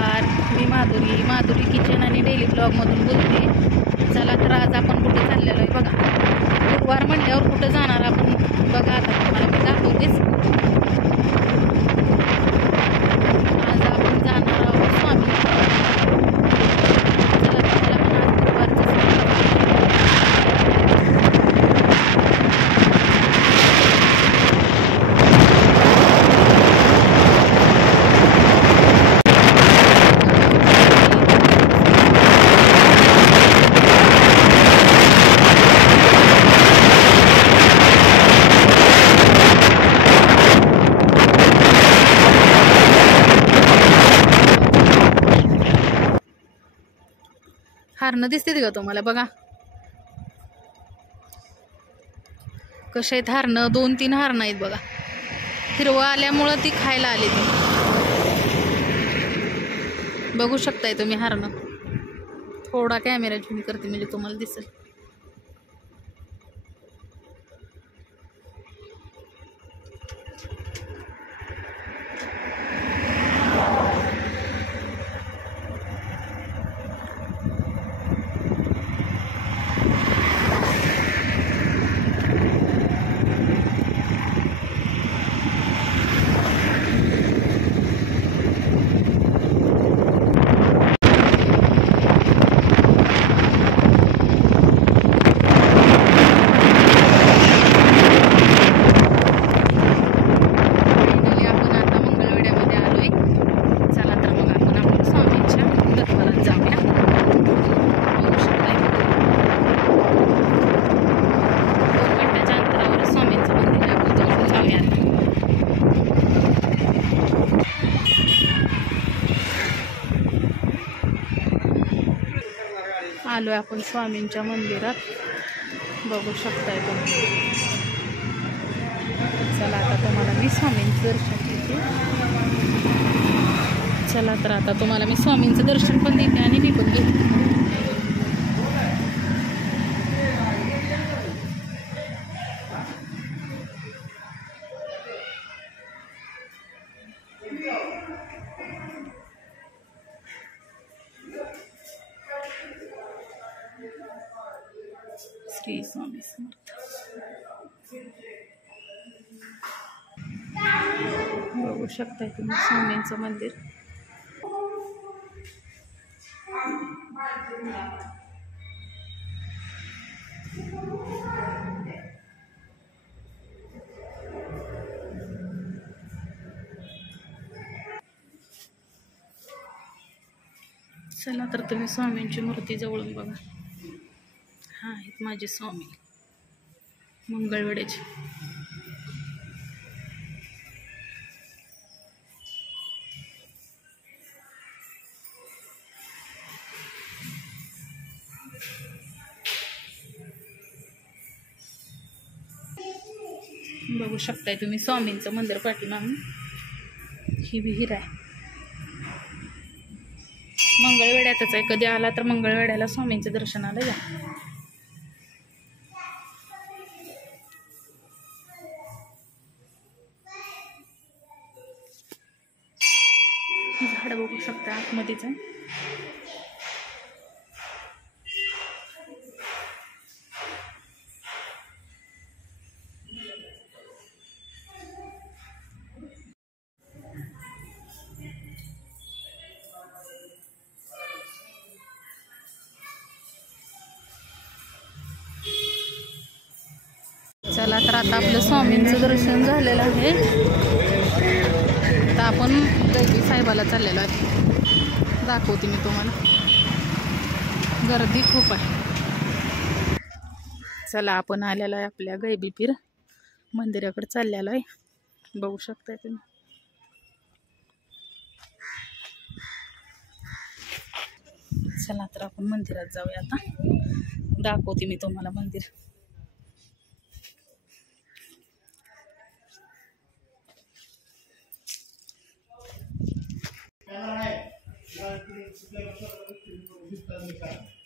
नमस्कार, मी माधुरी किचन आणि डेली ब्लॉगमधून बोलते. चला तर आज आपण कुठे चाललेलो आहे बघा. गुरुवार म्हणल्यावर कुठं जाणार आपण बघा. आता तुम्हाला मी दाखवतेच. आज आपण जाणार आहोत स्वामी. चला तुम्हाला पण आज गुरुवारचं हारणं दिसते का तुम्हाला बघा. कशा आहेत हारणं. 2-3 हारणं आहेत बघा. हिरवं आल्यामुळं ती खायला आली. ती बघू शकताय तुम्ही हारणं. थोडा कॅमेरा झूम करते म्हणजे तुम्हाला दिसेल. आलोय आपण स्वामींच्या मंदिरात. बघू शकताय तुम्ही. चला आता तुम्हाला मी स्वामींचं दर्शन देते. चला तर आता तुम्हाला मी स्वामींचं दर्शन पण देते आणि मी पण घेते. श्री स्वामी समर्थ. बघू शकताय तुम्ही स्वामींचं मंदिर. चला तर तुम्ही स्वामींची मूर्ती जवळून बघा. हा आहेत माझे स्वामी मंगळवेढ्याचे. बघू शकताय तुम्ही स्वामींचं मंदिर पाठीमागून ही विहीर आहे. मंगळवेढ्यातच आहे. कधी आला तर मंगळवेढ्याला स्वामींच्या दर्शनाला या. झाड बघू शकता आतमध्येच आहे. चला तर आता आपलं स्वामींचं दर्शन झालेलं आहे. आता आपण गैबी साहेबाला चाललेलो आहे. दाखवते मी तुम्हाला. गर्दी खूप आहे. चला आपण आलेलो आहे आपल्या गैबी पीर मंदिराकडे चाललेलो आहे. बघू शकताय तुम्ही. चला तर आपण मंदिरात जाऊया. आता दाखवते मी तुम्हाला मंदिर. Gracias.